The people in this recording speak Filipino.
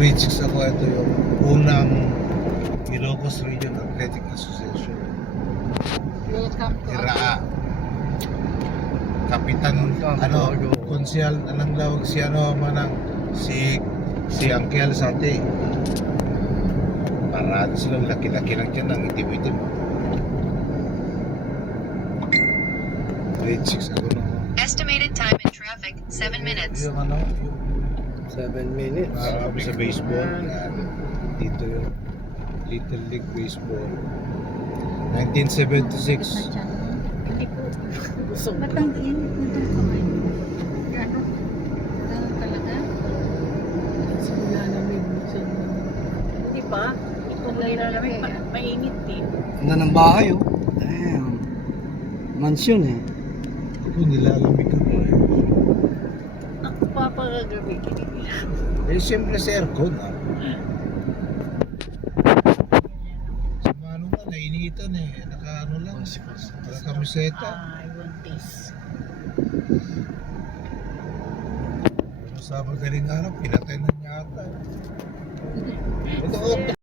grade 6 ako. Ito yung unang Ilocos Region Athletic Association. Welcome to Iraa. Kapitan, konsyal, anong lawag si manang, si Angkel Sate. Parado silang laki-laki lang dyan ng itim-itim. Grade 6 ako na. Estimated time in traffic, 7 minutes. Yung yung 7 minutes. ako sa baseball. Yan. Dito yung Little League Baseball. 1976. Hindi po. Busog. Ba't ang init nito kamay? Gano'n? Gano'n talaga? Simula namin. Di ba? Kung nilalamig, mainit din. Ganda ng bahay oh. Damn. Mansion eh. Kung nilalamig ako eh. Ako papagagabi, kinigil. Eh, siyempre sa aircon ah. Sa mano na, nainitan eh. Naka-ano lang. Naka-kamiseta. Ay, buntis. Sa magaling araw, pinatay na niya ata. Ito,